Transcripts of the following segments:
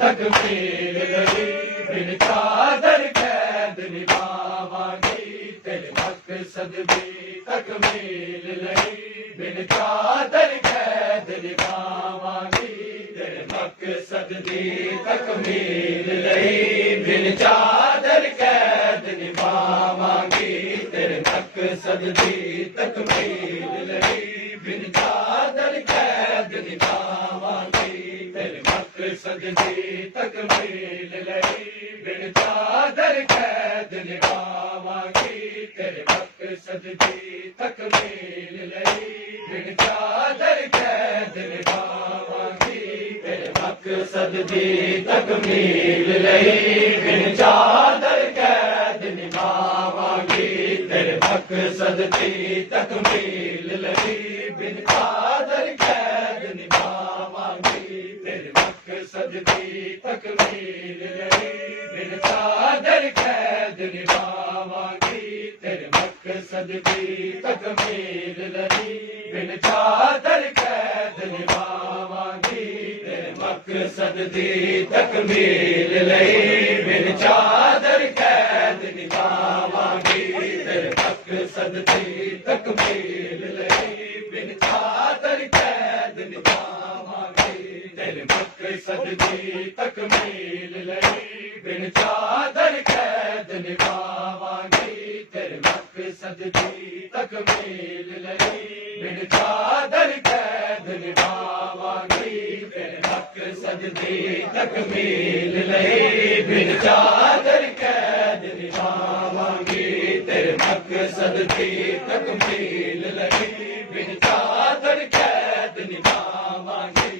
तकमील लगी बिन चादर कैद निभावांगी तेरे मकसद भी तकमील लगी बिन चादर कैद निभावांगी तेरे मकसद भी तकमील लगी बिन चादर कैद निभावांगी तेरे मकसद भी तकमील लगी बिन चादर कैद निभावांगी तेरे मकसद भी तकमील लगी बिन चादर कैद निभावांगी तेरे मकसद भी तकमील लगी बिन चादर कैद निभावांगी तेरे मकसद भी तकमील लगी बिन चादर कैद निभावांगी तेरे मकसद भी तकमील लगी बिन चादर कैद निभावांगी तेरे मकसद भी तकमील लगी बिन चादर कैद निभावांगी तेरे मकसद भी तकमील लगी बिन चादर कैद निभावांगी तेरे मकसद भी तकमील लगी बिन चादर कैद निभावांगी तेरे मकसद भी तकमील लगी बिन चादर कैद निभावांगी तेरे मकसद भी तकमील लगी बिन चादर कैद निभावांगी तेरे मकसद भी तकमील लगी बिन चादर कैद निभावांगी तेरे मकसद भी तकमील लगी बिन चादर कैद निभावांगी तेरे मकसद भी तकमील लगी बिन चादर कैद निभावांगी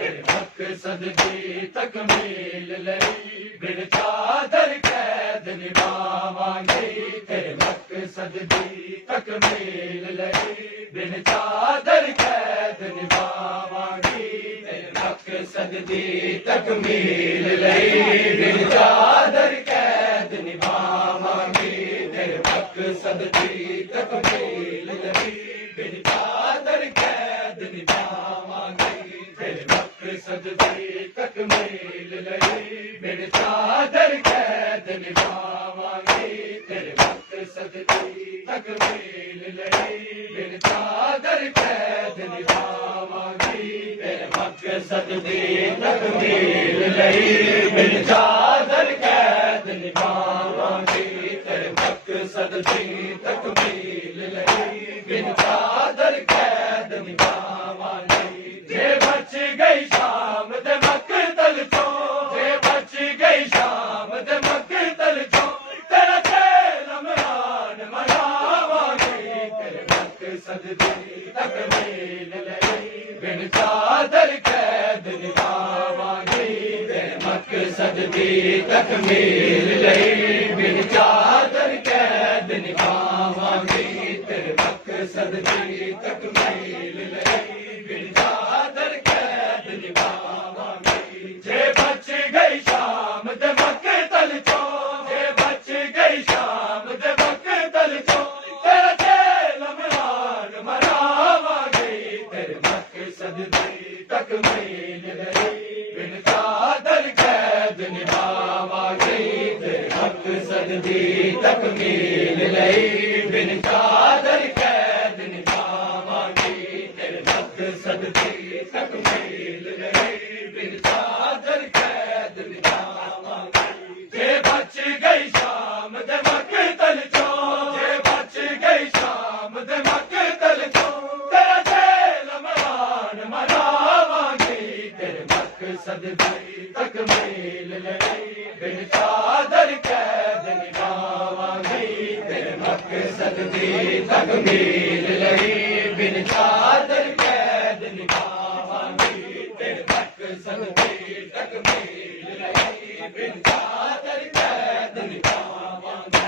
तेरे मकसद भी तकमील लगी बिन चादर कैद निभावांगी तेरे मकसद भी तकमील लगी बिन चादर कैद निभावांगी तेरे मकसद भी तकमील लगी बिन चादर कैद निभावांगी तेरे मकसद भी तकमील लगी बिन चादर कैद निभावांगी तेरे मकसद भी तकमील लगी बिन चादर कैद निभावांगी तेरे मकसद भी तकमील लगी बिन चादर कैद निभावांगी तेरे मकसद भी तकमील लगी बिन चादर कैद निभावांगी तेरे मकसद भी तकमील लगी बिन चादर कैद निभावांगी जे बच गई शाम दे मकतल चों जे बच गई शाम दे मकतल चों तेरा चेल अमरान मनावांगी तेरे मकसद भी तकमील लगी बिन चादर कैद निभावांगी तेरे मकसद भी तकमील लगी बिन चादर कैद निभावांगी तेरे मकसद भी तकमील लगी बिन चादर कैद निभावांगी जे बच गई शाम दे मकतल चों जे बच गई शाम दे मकतल चों तेरा चेल अमरान मनावांगी तेरे मकसद भी तकमील लगी बिन चादर कैद निभावांगी तेरे मकसद भी तकमील लगी बिन चादर कैद निभावांगी तेरे मकसद भी तकमील लगी बिन चादर कैद निभावांगी जे बच गई शाम दे मकतल चों जे बच गई शाम दे मकतल चों तेरा चेल अमरान मनावांगी तेरे मकसद भी तकमील लगी बिन चादर कैद निभावांगी तेरे मकसद भी तकमील लगी बिन चादर कैद निभावांगी तेरे मकसद भी तकमील लगी बिन चादर कैद निभावांगी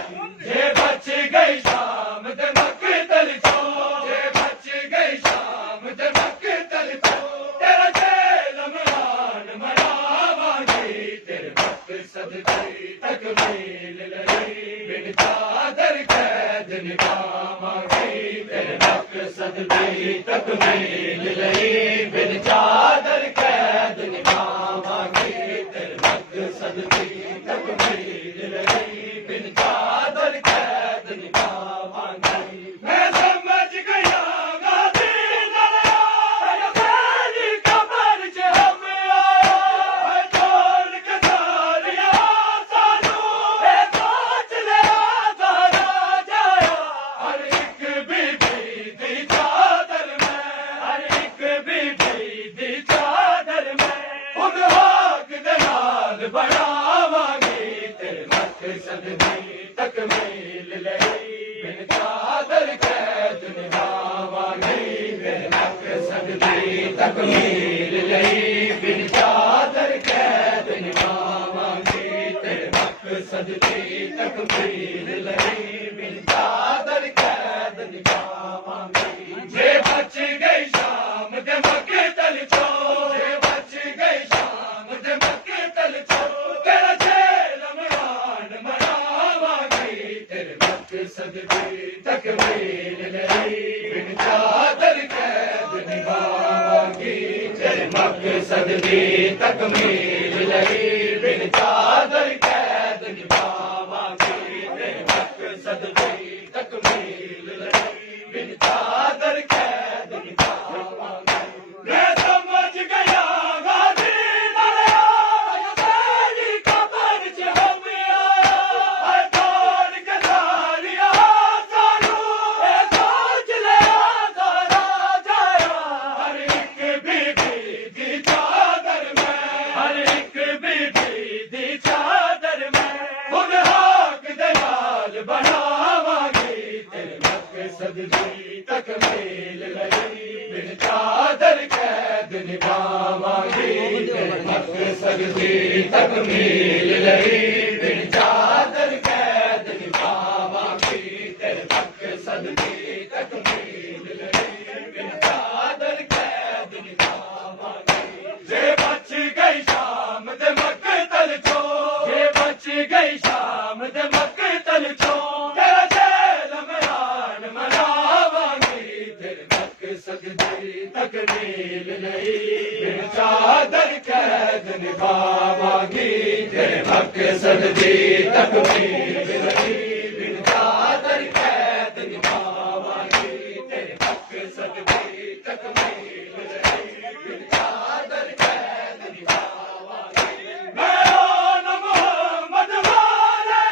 जे बच गई शाम दे मकतल चों जे बच गई शाम दे मकतल चों तेरा चेल अमरान मनावांगी तेरे मकसद भी तकमील लगी बिन चादर कैद निभावांगी तेरे मकसद भी तकमील लगी बिन चादर कैद निभावांगी तेरे सदकी तकमील लगी बिन चादर कैद निभावांगी मैं समझ गया गाजी दरिया तेरी कब्र च हम आया छोड़ के सारिया सानू ए सोच लिया सारा जाया हर एक बीबी दी चादर में हर एक बीबी दी चादर में खुद हाक दे नाल बनावांगी तेरे मकसद दी तकमील लई बिन चादर कैद निभावांगी तेरे मकसद दी तकमील लई बिन चादर कैद निभावांगी तेरे मकसद दी तकमील लई बिन चादर कैद निभावांगी जे बच गई शाम दे मकतल चो जे बच गई शाम दे मकतल चो तेरा जेल मरान मनावांगी तेरे मकसद दी तकमील लई बिन चादर कैद निभावांगी तेरे मकसद दी तकमील लई बिन चादर कैद निभावांगी तेरे मकसद दी तकमील लई बिन चादर कैद निभावांगी मैं समझ गया गाजी दरिया तेरी कब्र च हम आया छोड़ के सारिया सानू ए सोच लिया सारा जाया हर एक बीबी दी चादर में हर एक बीबी दी चादर में खुद हाक दे नाल बनावांगी तेरे मकसद दी तकमील लई बिन चादर कैद निभावांगी तेरे मकसद दी तकमील लई बिन चादर कैद निभावांगी तेरे मकसद दी तकमील लई बिन चादर कैद निभावांगी जे बच गई शाम दे मकतल चो जे बच गई शाम दे मकतल चो तेरा जेल मरान मनावांगी तेरे मकसद दी तकमील लई बिन चादर कैद निभावांगी तेरे मकसद दी तकमील लई बिन चादर कैद निभावांगी तेरे मकसद दी तकमील लई बिन चादर कैद निभावांगी मैं ओन मोहम्मद वाले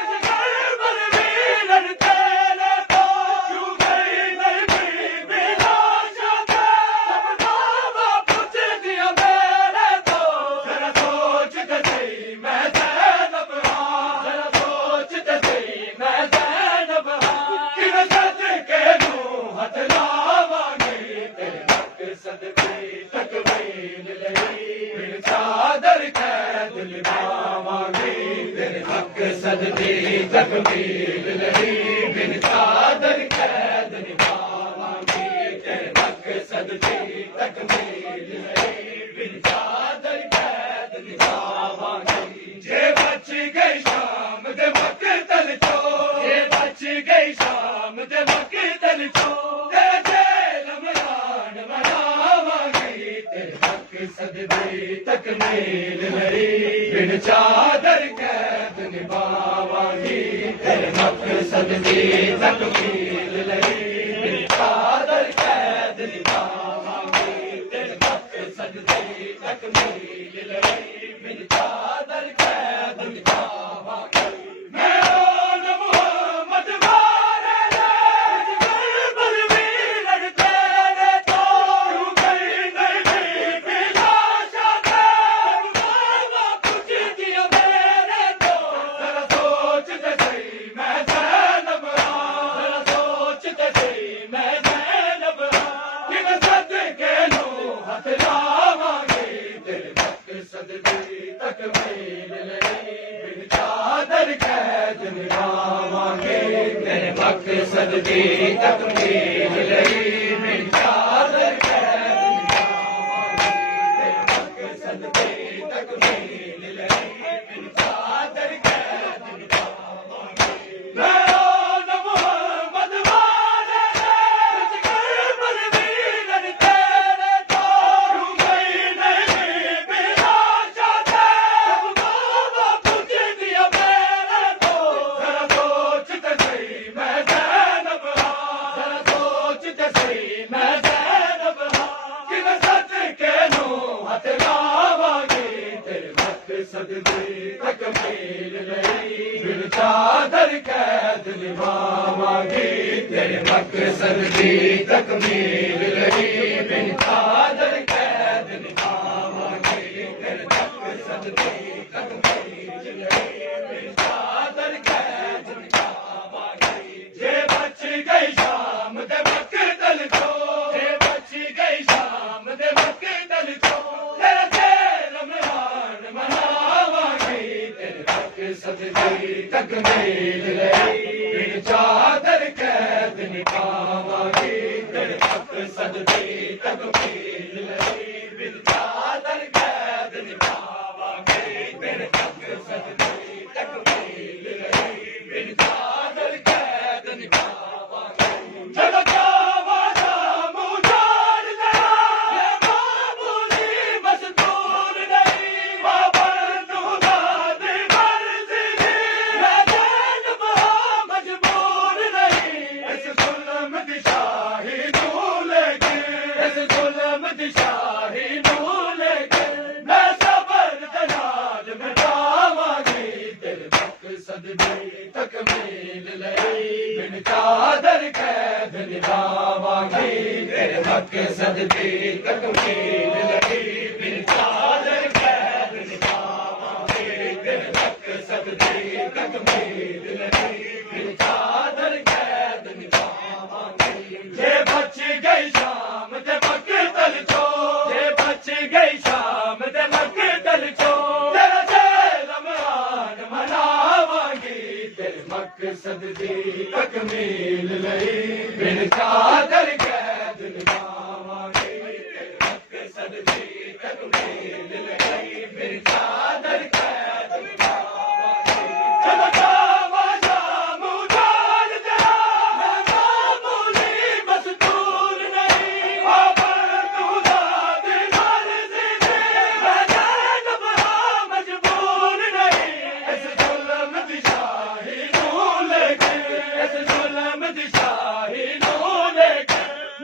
इस करबल भी लड़ते ने तो क्यों गई नहीं बीबी लाशा के सब दावा पूछ दिया मेरे तो जरा सोच के सही मैं ज़ैनब हाँ जरा सोच के सही मैं ज़ैनब हाँ किन सदके नूं हथ लावांगी तेरे मकसद दी तकमील लई बिन चादर कैद निभावांगी तेरे मकसद दी तकमील लई बिन चादर कैद निभावांगी तेरे मकसद दी तकमील लई बिन चादर कैद निभावांगी जे बच गई शाम दे मकतल चो जे बच गई शाम दे मकतल चो तेरा जेल मरान मनावांगी तेरे मकसद दी तकमील लई बिन चादर कैद निभावांगी तेरे मकसद दी तकमील लई बिन चादर कैद निभावांगी तेरे मकसद दी तकमील लई बिन चादर कैद निभावांगी मैं ओन मोहम्मद वाले इस करबल भी लड़ते ने तो क्यों गई नहीं बीबी लाशा के सब दावा पूछ दिया मेरे तो जरा सोच के सही मैं ज़ैनब हाँ जरा सोच के सही मैं ज़ैनब हाँ किन सदके नूं हथ लावांगी तेरे मकसद दी तकमील लई बिन चादर कैद निभावांगी तेरे मकसद दी तकमील लई बिन चादर कैद निभावांगी तेरे मकसद दी तकमील लई बिन चादर कैद निभावांगी मैं ओन मोहम्मद वाले इस करबल भी लड़ते ने तो क्यों गई नहीं बीबी लाशा के सब मकसद दी तकमील लई बिन चादर कैद निभावांगे तेरे मकसद दी तकमील लई बिन चादर कैद निभावांगे तेरे मकसद दी तकमील लई बिन चादर कैद निभावांगे जे बच गई शाम दे मकतल को जे बच गई शाम दे मकतल को सददी तकमील लई बिन चादर कैद निभावांगे तेरे मकसद दी तकमील लई बिन चादर कैद निभावांगे तेरे मकसद दी तकमील लई बिन चादर कैद निभावांगे जब वादा मुझार दया ये मामूली मजदूर नहीं बाबर दूधा तकमील लई बिन चादर कैद निभावांगे तेरे मकसद दी तकमील लई बिन चादर कैद निभावांगे तेरे मकसद दी तकमील लई बिन चादर कैद निभावांगे जे बच गई शाम दे मकतल चो जे बच गई शाम दे मकतल चो तेरा जेल अमरान मनावांगे तेरे मकसद दी तकमील लई बिन चादर कैद निभावांगे तेरे मकसद दी तकमील लई बिन चादर कैद निभावांगे चलो जावा शाम उजाड़ दया मैं मामूली मजदूर नहीं बाबर दूधा दी मर्जी दी मैं जैनब मजबूर नहीं इस जुल्म दी शाही इस जुल्म दी शाही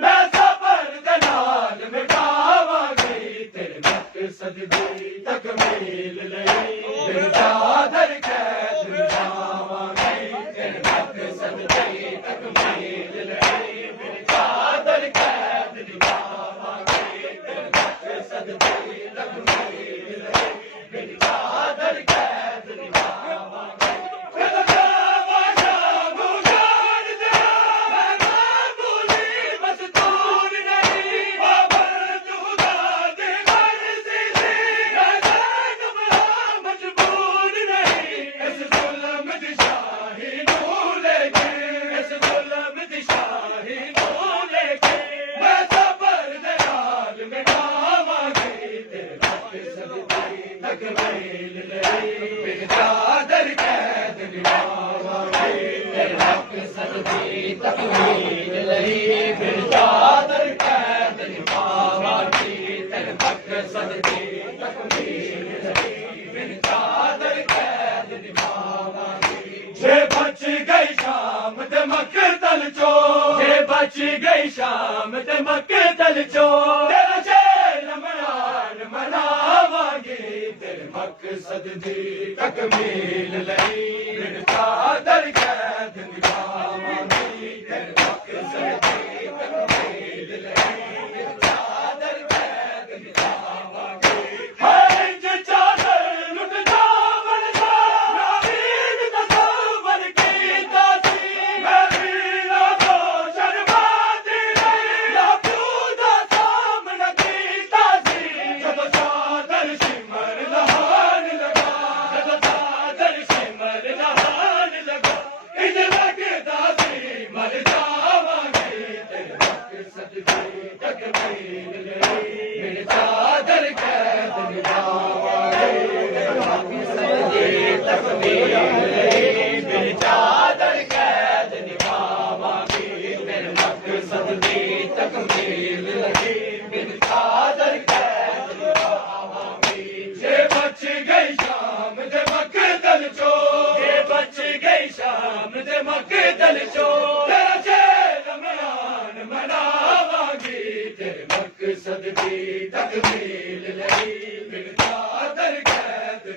मैं सबर दे नाल मिटावांगी तेरे मकसद दी तकमील लई बिन चादर कैद निभावांगी तेरे मकसद दी तकमील लई बिन चादर कैद निभावांगी तेरे मकसद दी तकमील लई बिन चादर कैद निभावांगी तकमील लई बिन चादर कैद निभावांगे तेरे मकसद दी तकमील लई बिन चादर कैद निभावांगे तेरे मकसद दी तकमील लई बिन चादर कैद निभावांगे जे बच गई शाम दे मकतल चो जे बच गई शाम दे मकतल चो तेरा जेल अमरान मनावांगे तेरे मकसद दी तकमील लई बिन चादर कैद निभावांगे तेरे मकसद दी तकमील लई बिन चादर कैद निभावांगे हर इंच चादर लुट जावन दा नवीन तसव्वुर कीता सी मैं वीरा तो शर्मा दी नहीं या पूदा सामना कीता सी जदों चादर सिमर लहान लगा जदों चादर सिमर लहान लगा इंज लगदा सी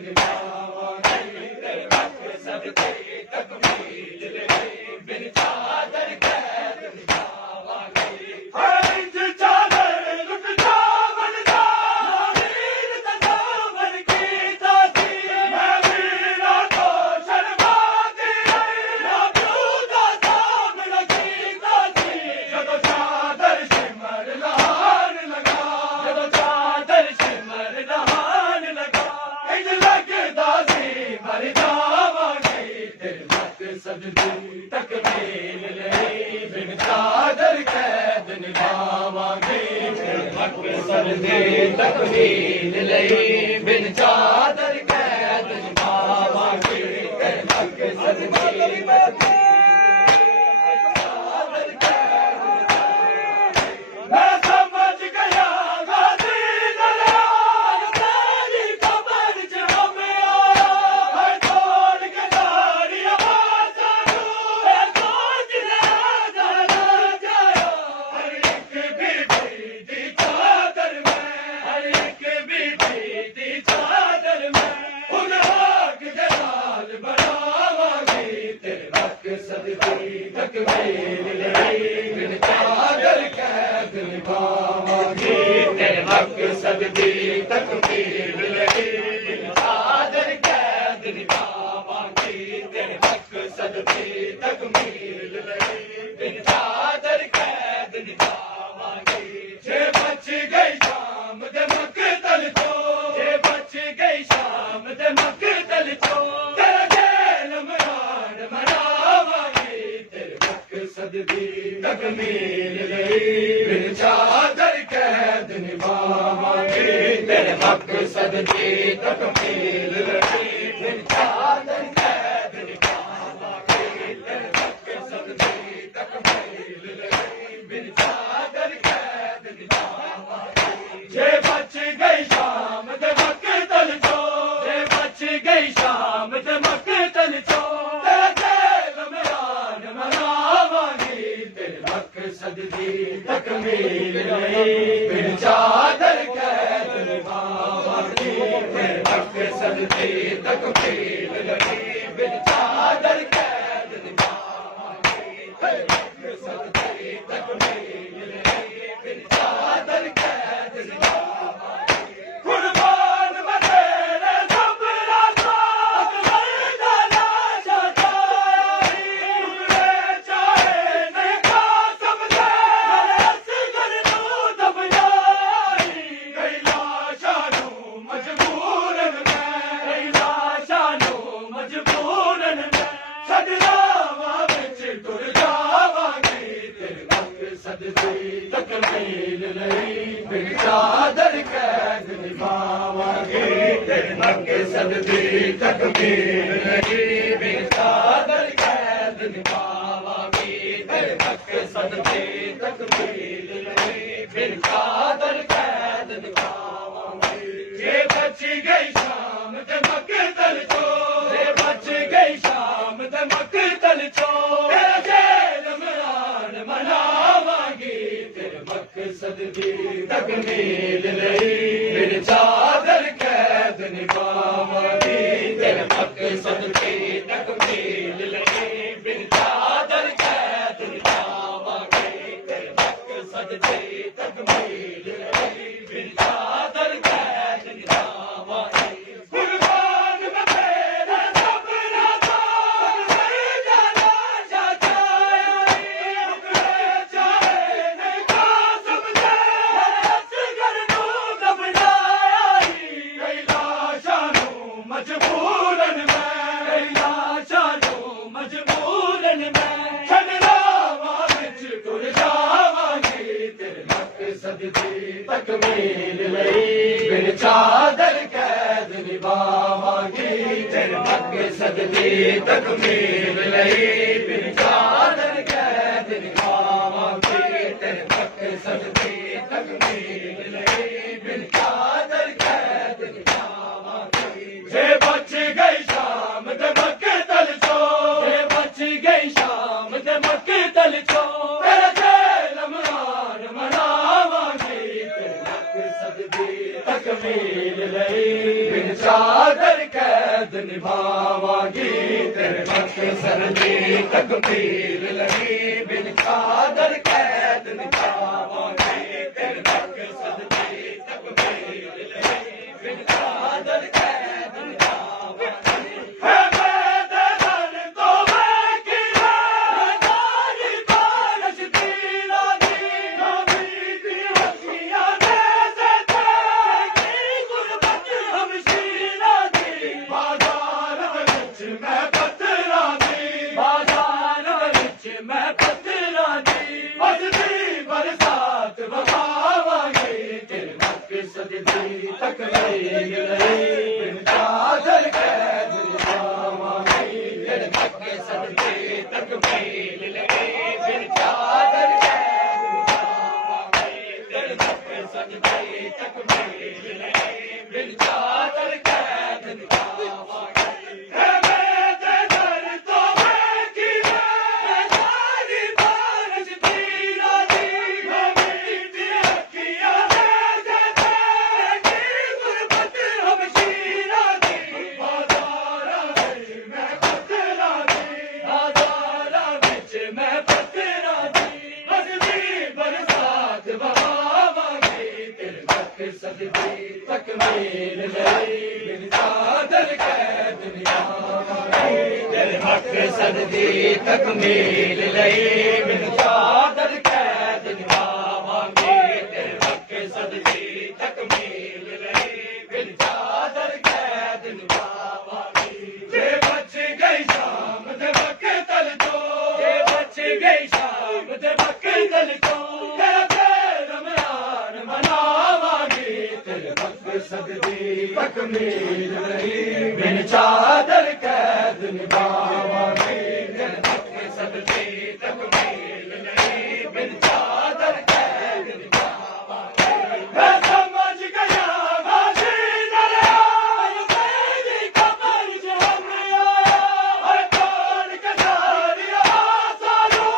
ਨਿਭਾਵਾਂਗੇ ਤੇਰੇ ਮਕਸਦ ਦੀ ਤਕਮੀਲ ਲਈ ਬਿਨ ਚਾਦਰ ਕੈਦ ਨਿਭਾਵਾਂਗੇ ਇੰਜ ਚਾਦਰ ਲੁੱਟ ਜਾਵਣ ਦਾ ਵੀਰ ਦਾ ਸਾਵਰ ਕੀਤਾ ਸੀ ਮੈਂ ਵੀਰਾਂ ਤੋਂ ਸ਼ਰਮਾ ਕੇ ਨਾ ਪਿਓ ਦਾ ਸਾਹਮਣਾ ਕੀਤਾ ਸੀ ਜਦੋਂ ਚਾਦਰ ਸਿਮਰ ਲਹਾਨ ਲਗਾ ਜਦੋਂ ਚਾਦਰ ਸਿਮਰ ਲਹਾਨ ਲਗਾ ਇੰਜ ਲੱਗਦਾ ਸੀ ਮਰ ਜਾਵਾਂਗੇ ਤੇਰੇ ਮਕਸਦ ਦੀ ਤਕਮੀਲ ਲਈ ਬਿਨ ਚਾਦਰ ਕੈਦ ਨਿਭਾਵਾਂਗੇ ਤੇਰੇ ਮਕਸਦ ਦੀ ਤਕਮੀਲ ਲਈ ਬਿਨ ਚਾਦਰ ਕੈਦ ਨਿਭਾਵਾਂਗੇ ਤੇਰੇ ਮਕਸਦ ਦੀ ਮੈਂ ਸਮਝ ਗਿਆ ਗਾਜ਼ੀ ਨਲਾਲ ਤੇਰੀ ਕਬਰ ਚ ਹਮਿਆ ਹੈ ਤੋੜ ਕੇ ਸਾਰੀ ਆਵਾਜ਼ਾਂ ਨੂੰ ਇਹ ਸੋਚ ਲੈ ਜ਼ਰਾ ਜਾਇਆ ਹਰ ਇੱਕ ਬੀਬੀ ਦੀ ਚਾਦਰ ਮੈਂ ਹਰ ਇੱਕ ਬੀਬੀ ਦੀ ਚਾਦਰ ਮੈਂ ਹੁਣ ਹੱਕ ਦੇ ਨਾਲ ਬਣਾਵਾਂਗੇ ਤੇਰੇ ਮਕਸਦ ਦੀ ਤਕਮੀਲ ਲਈ ਬਿਨ ਚਾਦਰ ਕੈਦ ਨਿਭਾਵਾਂਗੇ ਤੇਰੇ ਮਕਸਦ ਦੀ ਤਕਮੀਲ ਲਈ ਬਿਨ ਚਾਦਰ ਕੈਦ ਨਿਭਾਵਾਂਗੇ ਤੇਰੇ ਮਕਸਦ ਦੀ ਤਕਮੀਲ ਲਈ ਬਿਨ ਚਾਦਰ ਕੈਦ ਨਿਭਾਵਾਂਗੇ ਜੇ ਬਚ ਗਈ ਸ਼ਾਮ ਦੇ ਮਕਤਲ ਤੋਂ ਜੇ ਬਚ ਗਈ ਸ਼ਾਮ ਦੇ ਮਕਤਲ ਤੋਂ ਤੇਰਾ ਜੇਲ ਮਰਾਨ ਮਨਾਵਾਂਗੇ ਤੇਰੇ ਮਕਸਦ ਦੀ ਤਕਮੀਲ ਲਈ ਬਿਨ ਚਾਦਰ ਕੈਦ ਨਿਭਾਵਾਂਗੇ ਤੇਰੇ ਮਕਸਦ ਦੀ ਤਕਮੀਲ ਲਈ ਬਿਨ ਚਾਦਰ ਕੈਦ ਨਿਭਾਵਾਂਗੇ ਤੇਰੇ ਮਕਸਦ ਦੀ ਤਕਮੀਲ ਲਈ ਬਿਨ ਚਾਦਰ ਕੈਦ ਨਿਭਾਵਾਂਗੇ ਜੇ ਬਚ ਗਈ ਸ਼ਾਮ ਦੇ ਮਕਤਲ ਚੋਂ ਜੇ ਬਚ ਗਈ ਸ਼ਾਮ ਦੇ ਮਕਤਲ ਚੋਂ ਤੇਰਾ ਜੇਲ ਮਰਾਨ ਮਨਾਵਾਂਗੇ ਤੇਰੇ ਮਕਸਦ ਦੀ ਤਕਮੀਲ ਲਈ ਬਿਨ ਚਾਦਰ ਕੈਦ ਨਿਭਾਵਾਂਗੇ ਤੇਰੇ ਮਕਸਦ ਦੀ ਤਕਮੀਲ ਲਈ ਬਿਨ ਚਾਦਰ ਕੈਦ ਨਿਭਾਵਾਂਗੇ ਤੇਰੇ ਮਕਸਦ ਦੀ ਤਕਮੀਲ ਲਈ ਬਿਨ ਚਾਦਰ ਕੈਦ ਨਿਭਾਵਾਂਗੇ ਕੁਰਬਾਨ ਮੈਂ ਤੇਰੇ ਸਬਰਾਂ ਦਾ ਅਕਬਰ ਦਾ ਲਾਸ਼ਾ ਚਾਹੀ ਟੁਕੜੇ ਚਾਹੇ ਨਹੀਂ ਖਾ ਸਕਦੇ ਅਸਗਰ ਨੂੰ ਦਬਨਾਈ ਕਈ ਲਾਸ਼ਾਂ ਨੂੰ ਮਜਬੂਰਨ ਮੈਂ ਕਈ ਲਾਸ਼ਾਂ ਨੂੰ ਮਜਬੂਰਨ ਮੈਂ ਸਜਦਾਵਾਂ ਵਿੱਚ ਟੁਰ ਜਾਵਾਂਗੇ ਤੇਰੇ ਮਕਸਦ ਦੀ ਤਕਮੀਲ ਲਈ ਬਿਨ ਚਾਦਰ ਕੈਦ ਨਿਭਾਵਾਂਗੇ ਤੇਰੇ ਮਕਸਦ ਦੀ ਤਕਮੀਲ ਲਈ ਬਿਨ ਚਾਦਰ ਕੈਦ ਨਿਭਾਵਾਂਗੇ ਤੇਰੇ ਮਕਸਦ ਦੀ ਤਕਮੀਲ ਲਈ ਬਿਨ ਚਾਦਰ ਕੈਦ ਨਿਭਾਵਾਂਗੇ ਜੇ ਬਚ ਗਈ ਸ਼ਾਮ ਤੇ ਮਕਤਲ ਚੋਂ ਜੇ ਬਚ ਗਈ ਸ਼ਾਮ ਤੇ ਮਕਤਲ ਚੋਂ ਤੇਰਾ ਜੇਲ ਮਰਾਨ ਮਨਾਵਾਂਗੇ ਤੇਰੇ ਮਕਸਦ ਦੀ ਤਕਮੀਲ ਲਈ ਬਿਨ ਚਾਦਰ ਕੈਦ ਨਿਭਾਵਾਂਗੇ ਤੇਰੇ ਮਕਸਦ ਦੀ ਤਕਮੀਲ ਲਈ ਬਿਨ ਚਾਦਰ ਕੈਦ ਨਿਭਾਵਾਂਗੇ ਤੇਰੇ ਮਕਸਦ ਦੀ ਤਕਮੀਲ ਲਈ ਬਿਨ ਚਾਦਰ ਕੈਦ ਨਿਭਾਵਾਂਗੇ ਕੁਰਬਾਨ ਮੈਂ ਤੇਰੇ ਸਬਰਾਂ ਦਾ ਅਕਬਰ ਦਾ ਲਾਸ਼ਾ ਚਾਹੀ ਟੁਕੜੇ ਚਾਹੇ ਨਹੀਂ ਖਾ ਸਕਦੇ ਅਸਗਰ ਨੂੰ ਦਬਨਾਈ ਕਈ ਲਾਸ਼ਾਂ ਨੂੰ ਮਜਬੂਰਨ ਮੈਂ ਕਈ ਲਾਸ਼ਾਂ ਨੂੰ ਮਜਬੂਰਨ ਮੈਂ ਛੱਡਲਾਵਾਂ ਵਿੱਚ ਟੁਰ ਜਾਵਾਂਗੇ ਤੇਰੇ ਮਕਸਦ ਦੀ ਤਕਮੀਲ ਲਈ ਬਿਨ ਚਾਦਰ ਕੈਦ ਨਿਭਾਵਾਂਗੇ ਤੇਰੇ ਮਕਸਦ ਦੀ ਤਕਮੀਲ ਲਈ ਬਿਨ ਚਾਦਰ ਕੈਦ ਨਿਭਾਵਾਂਗੇ ਤੇਰੇ ਮਕਸਦ ਦੀ ਤਕਮੀਲ ਲਈ ਬਿਨ ਚਾਦਰ ਕੈਦ ਨਿਭਾਵਾਂਗੇ ਜੇ ਬਚ ਗਈ ਸ਼ਾਮ ਦੇ ਮਕਤਲ ਚੋਂ ਜੇ ਬਚ ਗਈ ਸ਼ਾਮ ਦੇ ਮਕਤਲ ਚੋਂ ਤੇਰਾ ਜੇਲ ਮਰਾਨ ਮਨਾਵਾਂਗੇ ਤੇਰੇ ਮਕਸਦ ਦੀ ਤਕਮੀਲ ਲਈ ਬਿਨ ਚਾਦਰ कैद निभावांगी तेरे मकसद दी तकमील लगी बिन चादर कैद निभावांगी तेरे मकसद दी तकमील लगी बिन चादर कैद निभावांगी है मेरे दर तो मैं की तारी बारिश दी रानी नबी दी वसिया ने से की गुरबत हम शीरा दी बाजार विच मैं पत्तरा दी बाजार विच मैं पत्तरा दी बसदी बरसात बहावांगी तेरे मकसद दी तकमील लई बिन चादर कैद निभावांगी तेरे मकसद दी तकमील लई बिन चादर कैद निभावांगी तेरे मकसद दी तकमील लई बिन चादर कैद निभावांगी है मेरे दर तो मैं की तारी बारिश दी रानी नबी दी अखियां ने से की गुरबत हम शीरा दी बाजारा विच मैं पत्तरा दी बाजारा विच मैं पत्तरा दी बसदी बरसात बहावांगी तेरे मकसद दी तकमील लई बिन चादर कैद निभावांगी तेरे मकसद दी तकमील लई बिन चादर कैद निभावांगी तेरे मकसद दी तकमील लई बिन चादर कैद निभावांगी जे बच गई शाम दे वक्तल तो जे बच गई शाम दे वक्तल तो तेरे रमजान मनावांगी तेरे मकसद दी तकमील लई बिन चादर कैद निभावांगी तेरे मकसद दी तकमील लई बिन चादर कैद निभावांगी मैं समझ गया गाजी दरिया मेरी खबर से हमने आया हर कौन के सारिया सालू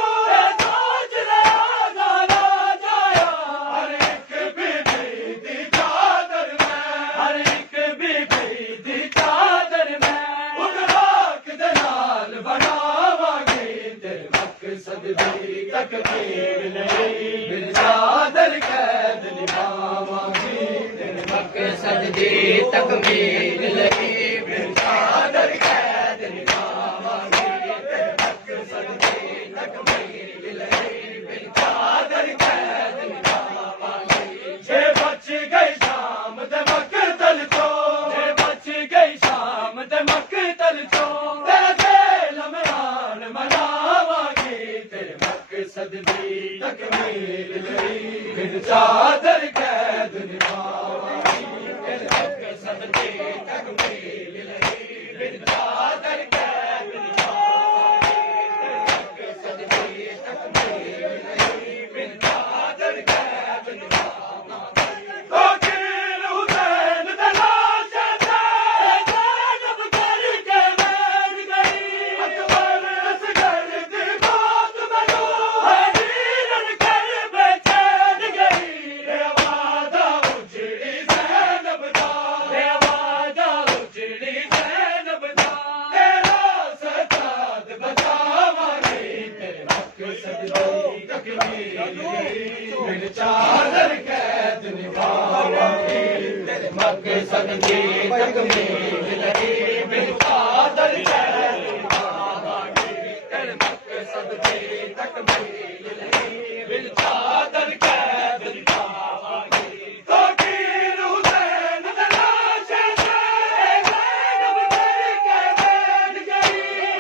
सोच रहा गाना जाया हर एक बीबी दी चादर में हर एक बीबी दी चादर में उन राख दे नाल बनावांगी तेरे मकसद दी तकमील लई बिन चादर कैद निभावांगी तेरे मकसद दी तकमील लई बिन चादर कैद निभावांगी तेरे मकसद दी तकमील लई बिन चादर कैद निभावांगी जे बच गई शाम दे वक्तल तो जे बच गई शाम दे वक्तल तो तेरे रमजान मनावांगी तेरे मकसद दी तकमील लई बिन चादर कैद निभावांगी तेरे मकसद दी तकमील लई बिन चादर कैद निभावांगी तेरे मकसद दी तकमील लई बिन चादर कैद निभावांगी फकीर हुसैन दे लाश ते ज़ैनब करके बैठ गई अकबर असगर दी बात मैनू हजीरन कर बेचैन गई रे वादा उजड़ी ज़ैनब दा रे वादा उजड़ी ज़ैनब दा तेरा सजाद बचावांगी तेरे मकसद दी तकमील लई बिन चादर कैद निभावांगी तेरे मकसद दी तकमील लई बिन चादर कैद निभावांगी तेरे मकसद दी तकमील लई बिन चादर कैद निभावांगी फकीर हुसैन दे लाश ते ज़ैनब करके बैठ गई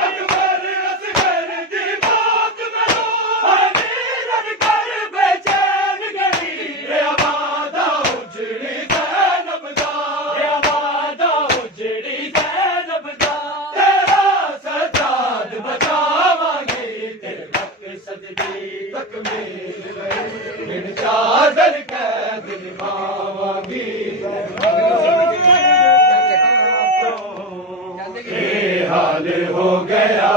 अकबर असगर दी बात मैनू हजीरन कर बेचैन गई रे वादा उजड़ी ज़ैनब दा रे वादा उजड़ी ज़ैनब दा तेरा सजाद बचावांगी तेरे मकसद दी तकमील लई बिन चादर कैद निभावांगी ये हाल हो गया